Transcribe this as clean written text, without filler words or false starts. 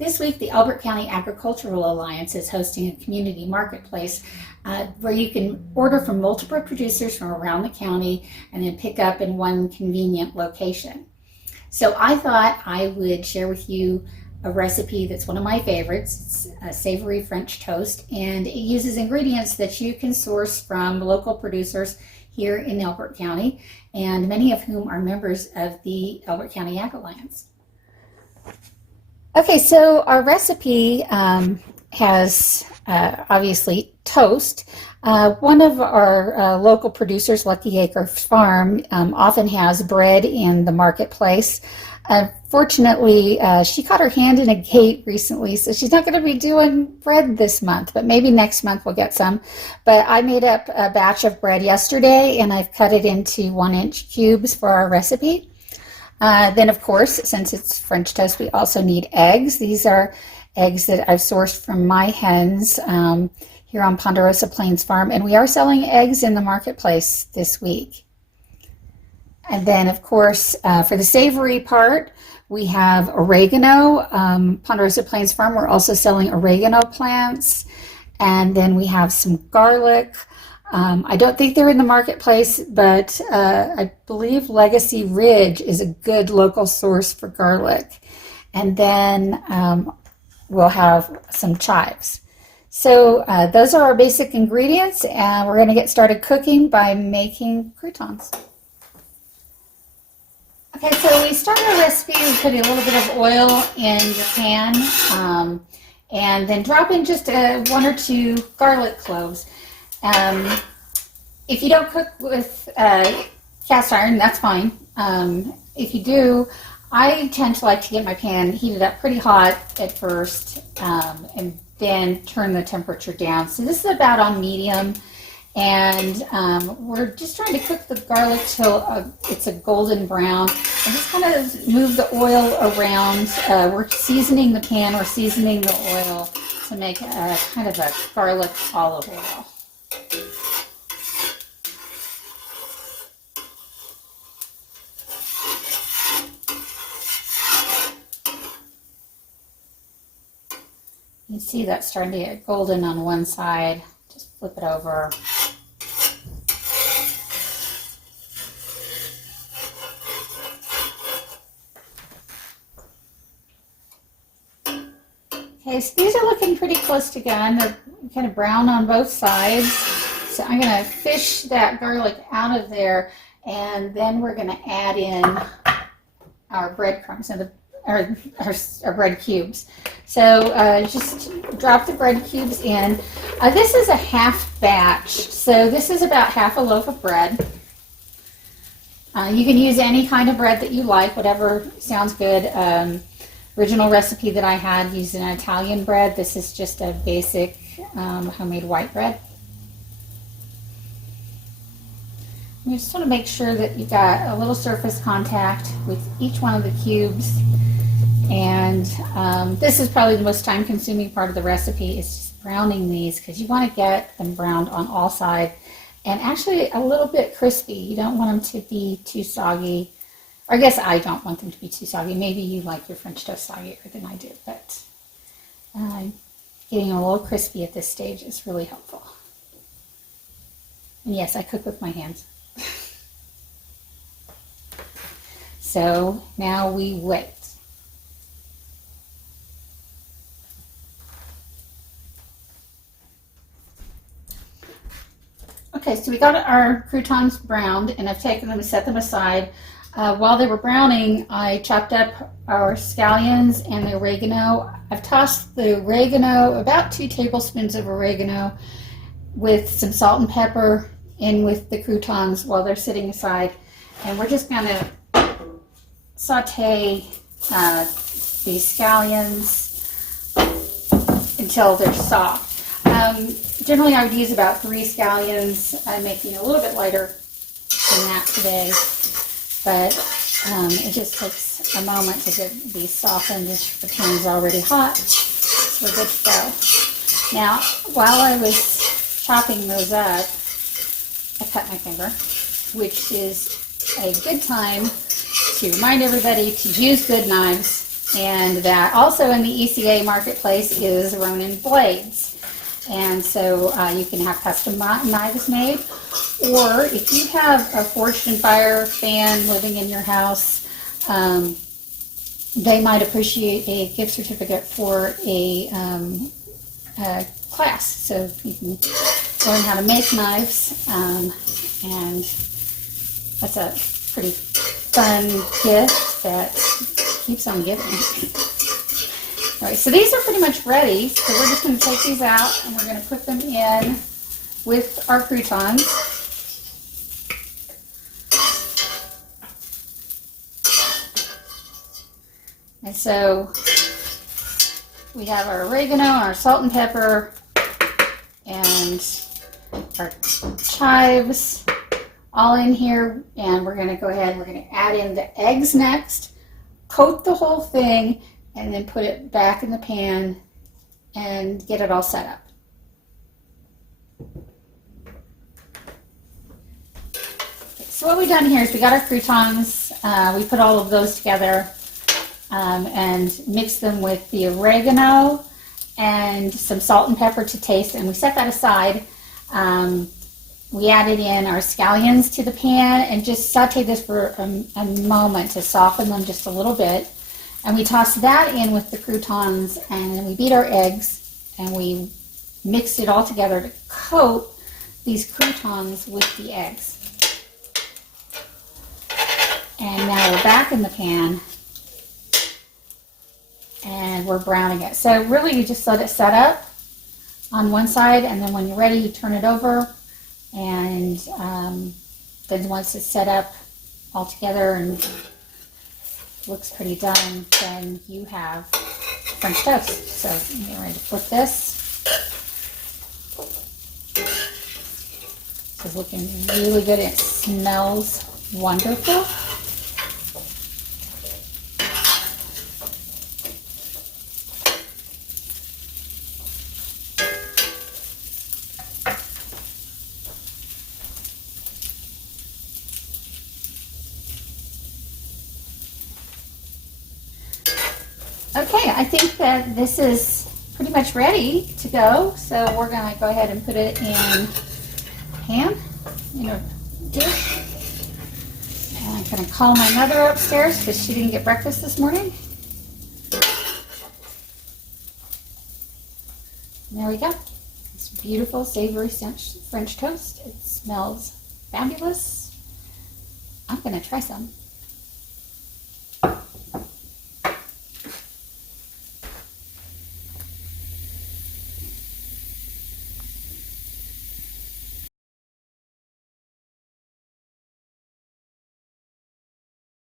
This week, the Elbert County Agricultural Alliance is hosting a community marketplace where you can order from multiple producers from around the county and then pick up in one convenient location. So I thought I would share with you a recipe that's one of my favorites. It's a savory French toast, and it uses ingredients that you can source from local producers here in Elbert County, and many of whom are members of the Elbert County Ag Alliance. Okay, so our recipe has obviously toast. One of our local producers, Lucky Acre Farm, often has bread in the marketplace. Fortunately, she caught her hand in a gate recently, so she's not going to be doing bread this month, but maybe next month we'll get some. But I made up a batch of bread yesterday, and I've cut it into 1-inch cubes for our recipe. Then, of course, since it's French toast, we also need eggs. These are eggs that I've sourced from my hens here on Ponderosa Plains Farm, and we are selling eggs in the marketplace this week. And then, of course, for the savory part, we have oregano. Ponderosa Plains Farm, we're also selling oregano plants. And then we have some garlic. I don't think they're in the marketplace, but I believe Legacy Ridge is a good local source for garlic. And then we'll have some chives. So those are our basic ingredients, and we're going to get started cooking by making croutons. Okay, so we start our recipe with putting a little bit of oil in your pan, and then drop in just 1 or 2 garlic cloves. If you don't cook with cast iron, that's fine. If you do, I tend to like to get my pan heated up pretty hot at first, and then turn the temperature down. So this is about on medium, and we're just trying to cook the garlic till it's a golden brown, and just kind of move the oil around. We're seasoning the pan, we're seasoning the oil to make a kind of a garlic olive oil. You can see that's starting to get golden on one side. Just flip it over. Okay, so these are looking pretty close to done. They're kind of brown on both sides. So I'm going to fish that garlic out of there, and then we're going to add in our breadcrumbs and our bread cubes. So just drop the bread cubes in. This is a half batch, so this is about half a loaf of bread. You can use any kind of bread that you like, whatever sounds good. Original recipe that I had used an Italian bread. This is just a basic homemade white bread. You just want to make sure that you've got a little surface contact with each one of the cubes. And this is probably the most time-consuming part of the recipe, is just browning these, because you want to get them browned on all sides and actually a little bit crispy. You don't want them to be too soggy. Or I guess I don't want them to be too soggy. Maybe you like your French toast soggier than I do, but getting a little crispy at this stage is really helpful. And yes, I cook with my hands. So now we wait. Okay, so we got our croutons browned, and I've taken them and set them aside. While they were browning, I chopped up our scallions and the oregano. I've tossed the oregano, about 2 tablespoons of oregano, with some salt and pepper in with the croutons while they're sitting aside. And we're just going to saute these scallions until they're soft. Generally, I would use about 3 scallions. I'm making a little bit lighter than that today, but it just takes a moment to get these softened. The pan's already hot, so we're good to go. Now, while I was chopping those up, I cut my finger, which is a good time to remind everybody to use good knives. And that also in the ECA marketplace is Ronin blades. And so you can have custom knives made, or if you have a Forged in Fire fan living in your house, they might appreciate a gift certificate for a class. So you can learn how to make knives, and that's a pretty fun gift that keeps on giving. All right, so these are pretty much ready. So we're just going to take these out and we're going to put them in with our croutons. And so we have our oregano, our salt and pepper, and our chives all in here. And we're going to go ahead and we're going to add in the eggs next, coat the whole thing, and then put it back in the pan and get it all set up. So what we've done here is we got our croutons, we put all of those together and mixed them with the oregano and some salt and pepper to taste, and we set that aside. We added in our scallions to the pan and just sauteed this for a moment to soften them just a little bit. And we tossed that in with the croutons, and then we beat our eggs and we mixed it all together to coat these croutons with the eggs. And now we're back in the pan and we're browning it. So really you just let it set up on one side, and then when you're ready you turn it over, and then once it's set up all together and looks pretty done, then you have French toast. So I'm getting ready to flip this. This is looking really good. It smells wonderful. Okay, I think that this is pretty much ready to go. So we're going to go ahead and put it in a pan, in a dish. And I'm going to call my mother upstairs because she didn't get breakfast this morning. And there we go. It's beautiful, savory French toast. It smells fabulous. I'm going to try some.